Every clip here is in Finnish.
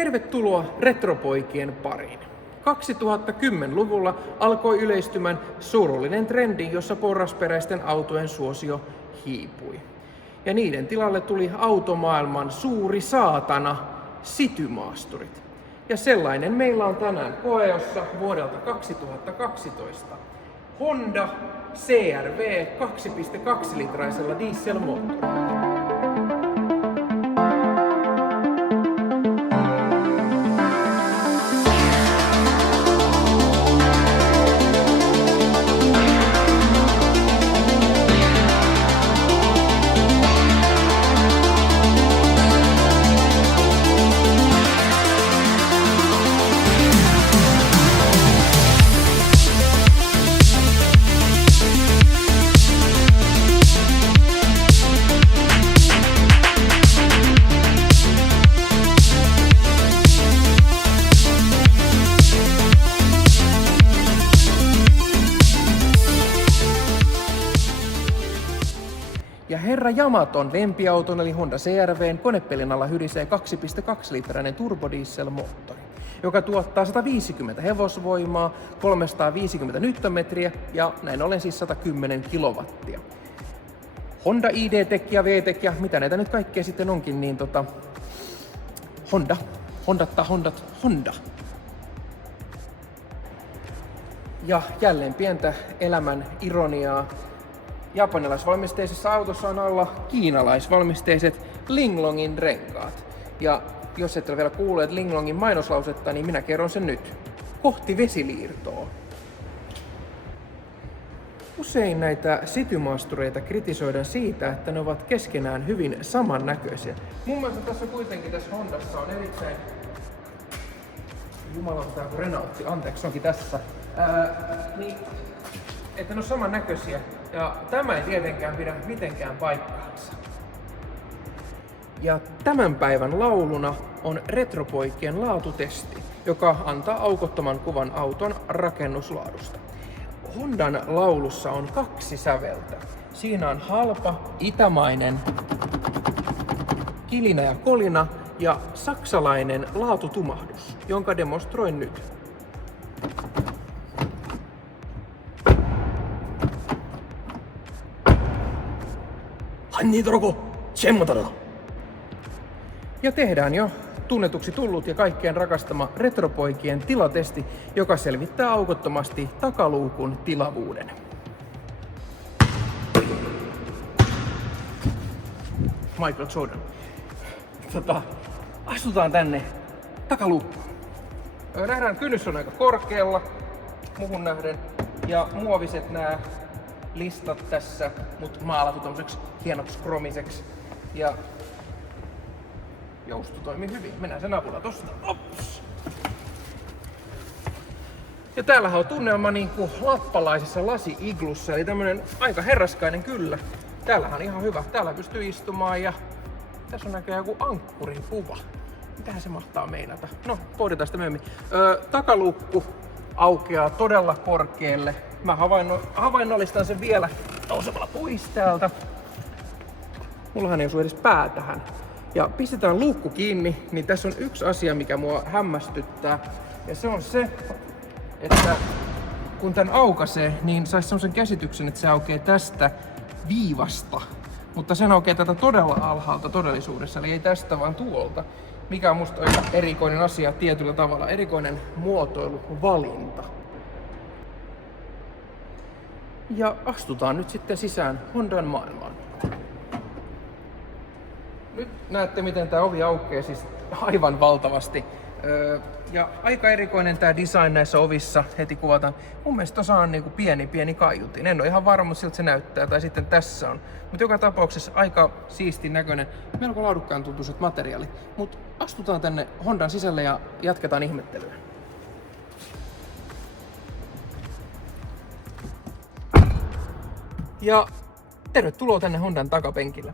Tervetuloa retropoikien pariin. 2010-luvulla alkoi yleistymään surullinen trendi, jossa porrasperäisten autojen suosio hiipui. Ja niiden tilalle tuli automaailman suuri saatana, citymaasturit. Ja sellainen meillä on tänään koeossa vuodelta 2012. Honda CR-V 2.2-litraisella dieselmoottorilla. Ja herra Yamaton lempiauton eli Honda CR-V:n konepelin alla hyrisee 2.2-litrainen turbodieselmoottori, joka tuottaa 150 hevosvoimaa, 350 Nm ja näin ollen siis 110 kilowattia. Honda ID-Tech ja VTEC ja mitä näitä nyt kaikkea sitten onkin, niin Honda. Ja jälleen pientä elämän ironiaa. Japanilaisvalmisteisessa autossa on alla kiinalaisvalmisteiset Linglongin renkaat. Ja jos et ole vielä kuulleet Linglongin mainoslausetta, niin minä kerron sen nyt. Kohti vesiliirtoa. Usein näitä citymaastureita kritisoidaan siitä, että ne ovat keskenään hyvin samannäköisiä. Mun mielestä tässä kuitenkin tässä Hondassa on erittäin... Jumalauta, tää on Renaultti, anteeksi, onkin tässä. Niin, että ne on samannäköisiä. Ja tämä ei tietenkään pidä mitenkään paikkaansa. Ja tämän päivän lauluna on retropoikien laatutesti, joka antaa aukottoman kuvan auton rakennuslaadusta. Hondan laulussa on 2 säveltä. Siinä on halpa, itämainen kilinä ja kolina ja saksalainen laatutumahdus, jonka demonstroin nyt. Ja tehdään jo tunnetuksi tullut ja kaikkien rakastama retropoikien tilatesti, joka selvittää aukottomasti takaluukun tilavuuden. Michael Jordan. Astutaan tänne takaluukkuun. Nähdään, kynnys on aika korkealla muhun nähden ja muoviset nämä listat tässä, mut maalattu tommoseksi hienoksi kromiseksi. Ja jousto toimii hyvin. Mennään sen avulla tosta. Ops. Ja täällähän on tunnelma niinku lappalaisessa lasi-iglussa, eli tämmönen aika herraskainen kyllä. Täällähän on ihan hyvä. Täällä pystyy istumaan ja tässä on näköjään joku ankkurin kuva. Mitähän se mahtaa meinata? No, pohditaan sitä myöhemmin. Takaluukku aukeaa todella korkealle. Mä havainnollistan sen vielä nousemalla pois täältä. Mullahan ei osu edes pää tähän. Ja pistetään luukku kiinni, niin tässä on yksi asia, mikä mua hämmästyttää. Ja se on se, että kun tän aukaisee, niin saisi semmosen käsityksen, että se aukeaa tästä viivasta. Mutta sen aukeaa tätä todella alhaalta todellisuudessa, eli ei tästä vaan tuolta. Mikä on musta aika erikoinen asia tietyllä tavalla, erikoinen muotoiluvalinta. Ja astutaan nyt sitten sisään Hondan maailmaan. Nyt näette, miten tämä ovi aukeaa siis aivan valtavasti. Ja aika erikoinen tämä design näissä ovissa, heti kuvataan. Mun mielestä tuossa on niinku pieni kaiutin. En ole ihan varma, mutta siltä se näyttää, tai sitten tässä on. Mutta joka tapauksessa aika siistin näköinen, melko laadukkaan tuntuiset materiaali. Mutta astutaan tänne Hondan sisälle ja jatketaan ihmettelyä. Ja tervetuloa tänne Hondan takapenkille.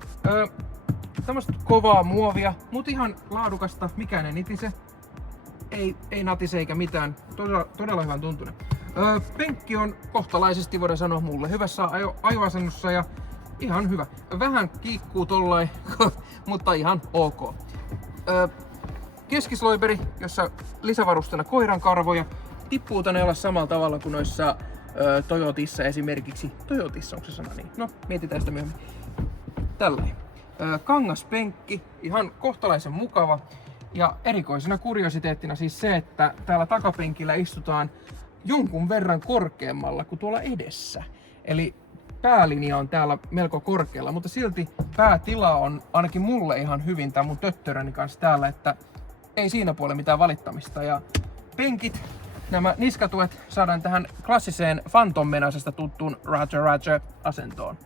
Tämmöstä kovaa muovia, mutta ihan laadukasta, mikään ei nitise. Ei natise eikä mitään, todella hyvän tuntunen. Penkki on kohtalaisesti, voidaan sanoa, mulle hyvässä ajoasennossa ja ihan hyvä. Vähän kiikkuu tollain, mutta ihan ok. keskisloiperi, jossa lisävarustena koiran karvoja. Tippuu tänne olla samalla tavalla kuin noissa Toyotissa esimerkiksi. Toyotissa, onko se sana niin? No, mietitään sitä myöhemmin. Tälleen. Kangaspenkki, ihan kohtalaisen mukava. Ja erikoisena kuriositeettina siis se, että täällä takapenkillä istutaan jonkun verran korkeammalla kuin tuolla edessä. Eli päälinja on täällä melko korkealla, mutta silti päätila on ainakin mulle ihan hyvin tämän mun töttöräni kanssa täällä, että ei siinä puolella mitään valittamista. Ja penkit, nämä niskatuet saadaan tähän klassiseen Phantom Menasesta tuttuun Roger asentoon.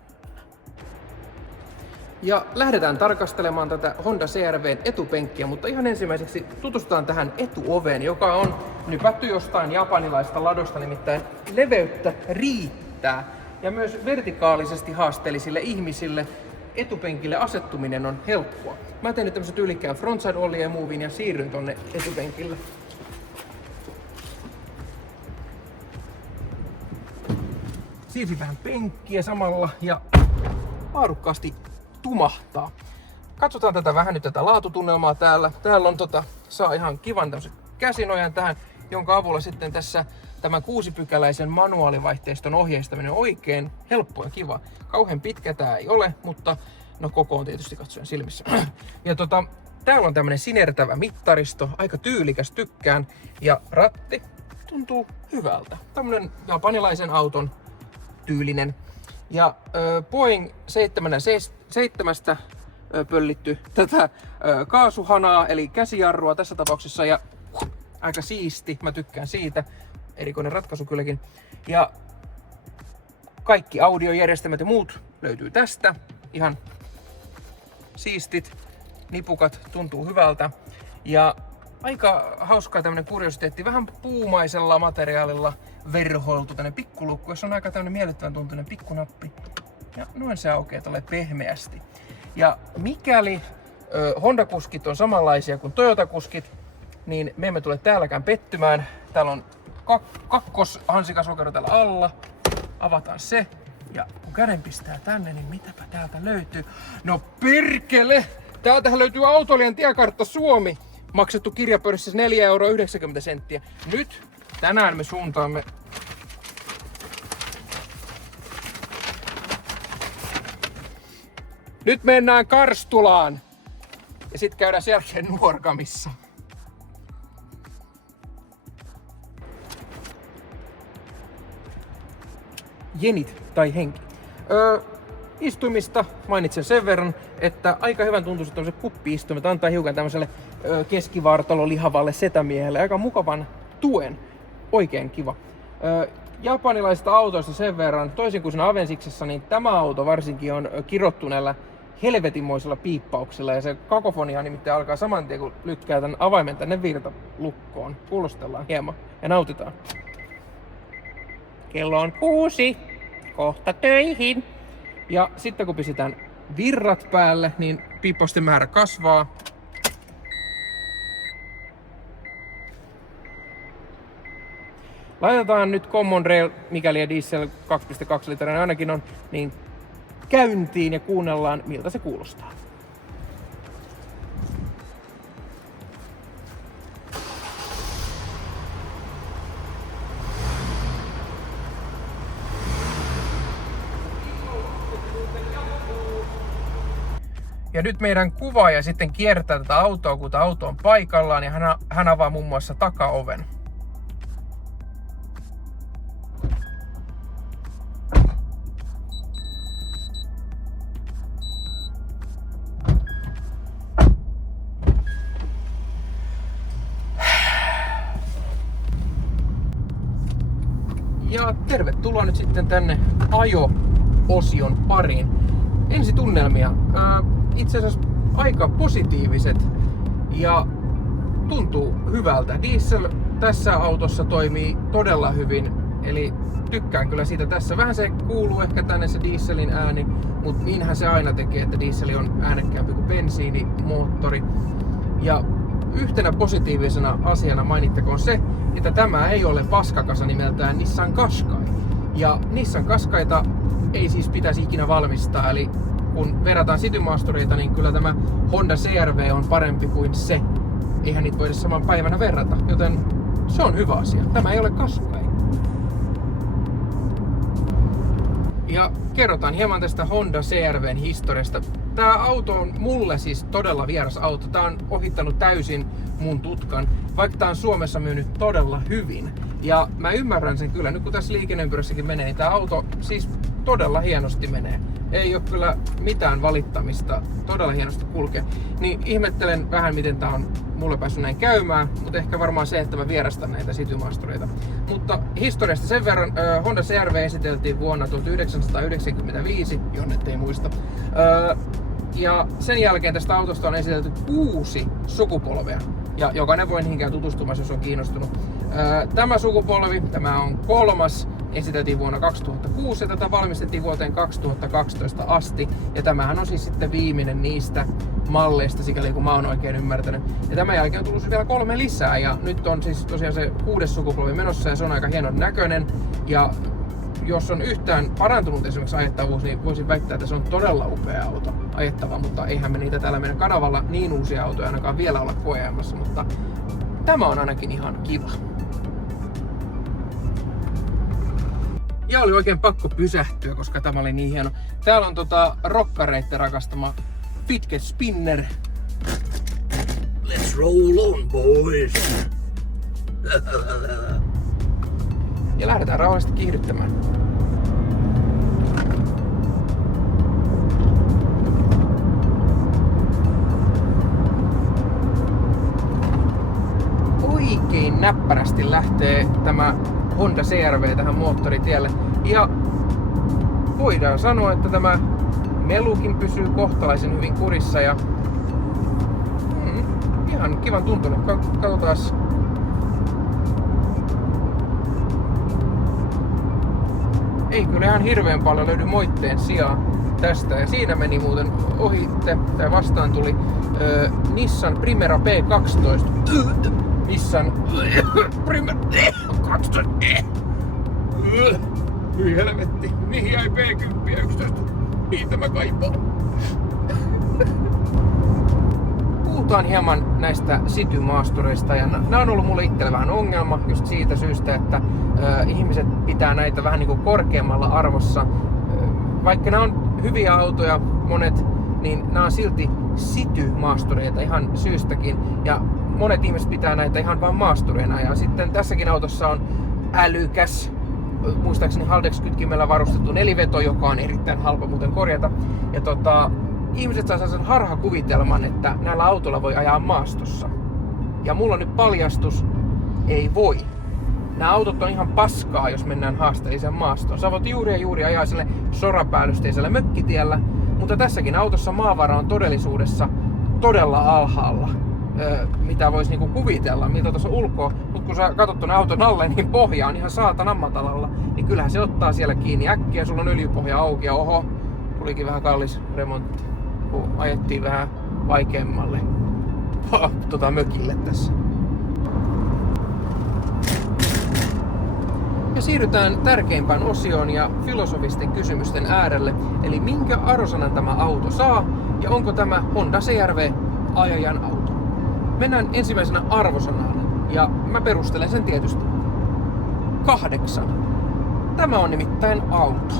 Ja lähdetään tarkastelemaan tätä Honda CR-V:n etupenkkiä, mutta ihan ensimmäiseksi tutustutaan tähän etuoveen, joka on nypätty jostain japanilaista ladosta, nimittäin leveyttä riittää. Ja myös vertikaalisesti haasteellisille ihmisille etupenkille asettuminen on helppoa. Mä tein nyt tämmösen tyylikkään frontside ollie movin ja siirryn tonne etupenkille. Siirsin vähän penkkiä samalla ja laadukkaasti tumahtaa. Katsotaan tätä vähän nyt tätä laatutunnelmaa täällä. Täällä on saa ihan kivan tämmösen käsinojan tähän, jonka avulla sitten tässä tämän 6-pykäläisen manuaalivaihteiston ohjeistaminen on oikein helppo ja kiva. Kauhean pitkä tää ei ole, mutta no koko on tietysti katsoen silmissä. Ja täällä on tämmönen sinertävä mittaristo, aika tyylikäs, tykkään. Ja ratti tuntuu hyvältä. Tämmönen japanilaisen auton tyylinen. Ja Boeing 7 pöllitty tätä kaasuhanaa, eli käsijarrua tässä tapauksessa, ja aika siisti, mä tykkään siitä. Erikoinen ratkaisu kylläkin. Ja kaikki audiojärjestelmät ja muut löytyy tästä. Ihan siistit, nipukat, tuntuu hyvältä. Ja aika hauskaa tämmönen kuriositeetti, vähän puumaisella materiaalilla verhoiltu tänne pikkulukku, jossa on aika tämmönen miellyttävän tuntuinen pikkunappi. Ja noin se aukeaa tolleen pehmeästi. Ja mikäli Honda-kuskit on samanlaisia kuin Toyota-kuskit, niin me emme tule täälläkään pettymään. Täällä on kakkoshansikasokero täällä alla. Avataan se. Ja kun käden pistää tänne, niin mitäpä täältä löytyy? No perkele! Täältähän löytyy Autoilijan tiekartta Suomi. Maksettu kirjapörssissä 4,90 €. Nyt tänään me suuntaamme Nyt mennään Karstulaan. Ja sit käydään sen jälkeen Nuorgamissa. Jenit tai henki. Istumista mainitsen sen verran, että aika hyvän tuntuiset tämmöiset kuppi-istuimet antaa hiukan tämmöiselle keskivartalolihavalle setämiehelle aika mukavan tuen. Oikein kiva. Japanilaisista autoista sen verran, toisin kuin siinä Avensiksessa, niin tämä auto varsinkin on kirottu näillä helvetinmoisilla piippauksilla, ja se kakofonia nimittäin alkaa saman tien, kun lykkää tän avaimen tänne virtalukkoon. Kuulostellaan hieman ja nautitaan. Kello on 6. Kohta töihin. Ja sitten kun pistetään virrat päälle, niin piippausten määrä kasvaa. Laitetaan nyt Common Rail, mikäli diesel 2.2 litrainen ainakin on, niin käyntiin ja kuunnellaan, miltä se kuulostaa. Ja nyt meidän kuvaaja sitten kiertää tätä autoa, kun tämä auto on paikallaan, ja hän avaa muun muassa takaoven. Ja tervetuloa nyt sitten tänne ajo-osion pariin. Ensitunnelmia. Itse asiassa aika positiiviset ja tuntuu hyvältä. Diesel tässä autossa toimii todella hyvin, eli tykkään kyllä siitä tässä. Vähän se kuuluu ehkä tänne se dieselin ääni, mutta niinhän se aina tekee, että diesel on äänekkäämpi kuin bensiinimoottori. Ja yhtenä positiivisena asiana mainittakoon se, että tämä ei ole paskakasa nimeltään Nissan Qashqai. Ja Nissan Qashqaita ei siis pitäisi ikinä valmistaa, eli kun verrataan Citymaastureita, niin kyllä tämä Honda CR-V on parempi kuin se. eihän niitä voida saman päivänä verrata, joten se on hyvä asia. Tämä ei ole kasvuväi. Ja kerrotaan hieman tästä Honda CR-V:n historiasta. Tää auto on mulle siis todella vieras auto. Tää on ohittanut täysin mun tutkan, vaikka tää on Suomessa myynyt todella hyvin. Ja mä ymmärrän sen kyllä, nyt kun tässä liikenneympyrässäkin menee, niin tää auto siis todella hienosti menee. Ei ole kyllä mitään valittamista, todella hienosti kulkee. Niin ihmettelen vähän, miten tää on mulle päässyt näin käymään, mutta ehkä varmaan se, että mä vierastan näitä City-maastureita. Mutta historiasta sen verran, Honda CR-V esiteltiin vuonna 1995, Jonnet ei muista. Ja sen jälkeen tästä autosta on esitelty 6 sukupolvea. Ja jokainen voi niihin käydä tutustumassa, jos on kiinnostunut. Tämä sukupolvi, tämä on 3. Esiteltiin vuonna 2006 ja tätä valmistettiin vuoteen 2012 asti. Ja tämähän on siis sitten viimeinen niistä malleista, sikäli kun mä oon oikein ymmärtänyt. Ja tämän jälkeen on tullut vielä 3 lisää ja nyt on siis tosiaan se 6. sukupolvi menossa ja se on aika hienon näköinen. Ja jos on yhtään parantunut esimerkiksi ajettavuus, niin voisin väittää, että se on todella upea auto ajettava, mutta eihän me niitä täällä meidän kanavalla niin uusia autoja ainakaan vielä olla koeajamassa, mutta tämä on ainakin ihan kiva. Ja oli oikein pakko pysähtyä, koska tämä oli niin hieno. Täällä on rokkareitten rakastama Fidget Spinner. Let's roll on, boys! Ja lähdetään rauhallisesti kiihdyttämään. Oikein näppärästi lähtee tämä Honda CR-V tähän moottoritielle. Ja voidaan sanoa, että tämä melukin pysyy kohtalaisen hyvin kurissa ja ihan kivan tuntunut. Katsotaas. Ei kyllä ihan hirveän paljon löydy moitteen sijaa tästä. Ja siinä meni muuten ohitte, tai vastaan tuli Nissan Primera P12. Nissan Primera P12. Hyi helvetti, mihin jäi P10 ja 11? Niitä mä kaipaan. Puhutaan hieman näistä City-maastureista ja nämä on ollut mulle itselle vähän ongelma just siitä syystä, että ihmiset pitää näitä vähän niin kuin korkeammalla arvossa. Vaikka nämä on hyviä autoja monet, niin nämä on silti City-maastureita ihan syystäkin ja monet ihmiset pitää näitä ihan vaan maastureina ja sitten tässäkin autossa on älykäs, muistaakseni Haldex-kytkimellä varustettu neliveto, joka on erittäin halpa muuten korjata. Ja ihmiset saa sen harhakuvitelman, että näillä autoilla voi ajaa maastossa. Ja mulla on nyt paljastus, ei voi. Nämä autot on ihan paskaa, jos mennään haasteelliseen maastoon. Sä voit juuri ajaa sille sorapäällysteisellä mökkitiellä, mutta tässäkin autossa maavara on todellisuudessa todella alhaalla. Mitä voisi niinku kuvitella, miltä tuossa ulkoa, mutta kun sä katsot ton auton alle, niin pohja on ihan saatanan matalalla, niin kyllähän se ottaa siellä kiinni äkkiä, sulla on öljypohja auki ja oho, tulikin vähän kallis remontti, kun ajettiin vähän vaikeammalle mökille tässä. Ja siirrytään tärkeimpään osioon ja filosofisten kysymysten äärelle, eli minkä arvosanan tämä auto saa ja onko tämä Honda CR-V ajajan auto. Mennään ensimmäisenä arvosanaan ja mä perustelen sen tietysti 8. Tämä on nimittäin auto.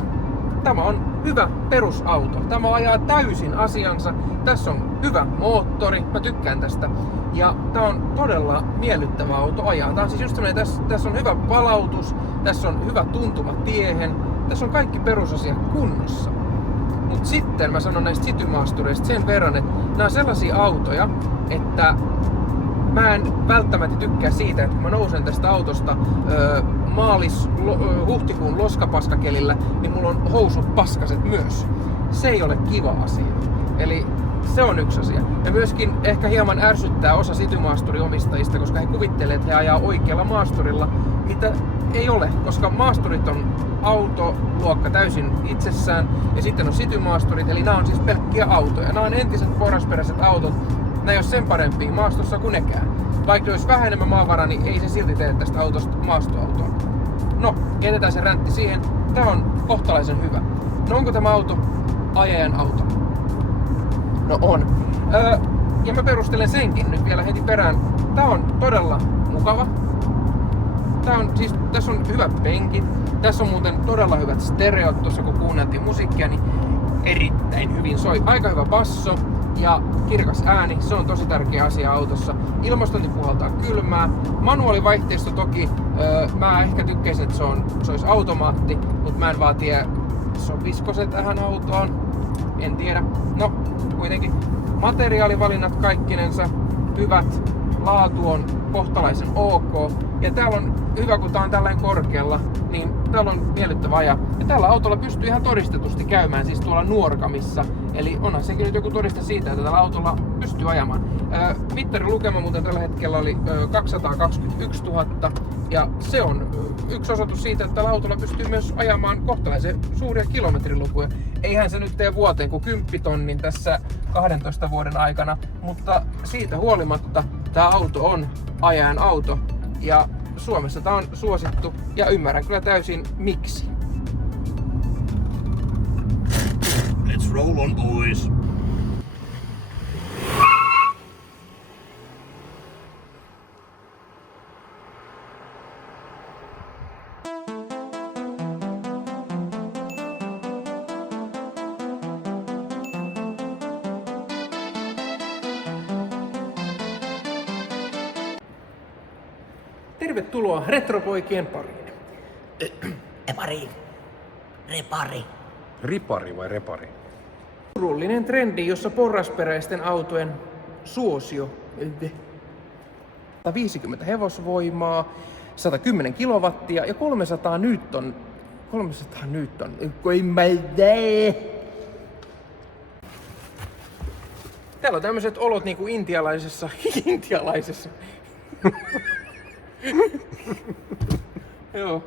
Tämä on hyvä perusauto. Tämä ajaa täysin asiansa. Tässä on hyvä moottori. Mä tykkään tästä. Ja tää on todella miellyttävä auto ajaa. Tää on siis just sellainen, tässä on hyvä palautus. Tässä on hyvä tuntuma tiehen. Tässä on kaikki perusasiat kunnossa. Mut sitten mä sanon näistä City-maastureista sen verran, että nämä on sellaisia autoja, että mä en välttämättä tykkää siitä, että kun mä nousen tästä autosta huhtikuun loskapaskakelillä, niin mulla on housut paskaset myös. Se ei ole kiva asia. Eli se on yksi asia. Ja myöskin ehkä hieman ärsyttää osa City-maasturiomistajista, koska he kuvittelee, että he ajaa oikealla maasturilla, mitä ei ole, koska maasturit on autoluokka täysin itsessään ja sitten on City-maasturit, eli nämä on siis pelkkiä autoja. Nämä on entiset porrasperäiset autot, nämä ei ole sen parempia maastossa kuin nekään. Vaikka olisi vähän enemmän maavara, niin ei se silti tee tästä autosta maastoautoa. No, jätetään se räntti siihen. Tämä on kohtalaisen hyvä. No onko tämä auto ajajan auto? No on. Ja mä perustelen senkin nyt vielä heti perään. Tää on todella mukava. Tässä on hyvät penkit. Tässä on muuten todella hyvät stereot tuossa kun kuunneltiin musiikkia, niin erittäin hyvin soi. Aika hyvä basso ja kirkas ääni, se on tosi tärkeä asia autossa. Ilmastointi puhaltaa kylmää. Manuaalivaihteisto toki, mä ehkä tykkäisin, että se olisi automaatti, mutta mä en vaan tiedä, sopisiko se tähän autoon. En tiedä. No, kuitenkin. Materiaalivalinnat kaikkinensa hyvät. Laatu on kohtalaisen ok. Ja täällä on hyvä, kun tää on tällainen korkealla, niin täällä on miellyttävä ajaa. Ja tällä autolla pystyy ihan todistetusti käymään siis tuolla Nuorgamissa. Eli onhan sekin nyt joku todiste siitä, että tällä autolla pystyy ajamaan. Mittarilukema muuten tällä hetkellä oli 221 000. Ja se on yksi osoitus siitä, että tällä autolla pystyy myös ajamaan kohtalaisen suuria kilometrilukuja. Eihän se nyt tee vuoteen kuin 10 tonnin tässä 12 vuoden aikana, mutta siitä huolimatta tämä auto on ajajan auto ja Suomessa tämä on suosittu ja ymmärrän kyllä täysin miksi. Let's roll on, boys. Tervetuloa Retropoikien pariin. Repari. Ripari vai repari? Surullinen trendi, jossa porrasperäisten autojen suosio 150 hevosvoimaa, 110 kilowattia ja 300 newton. Täällä on tämmöiset olot niinku intialaisessa. Joo.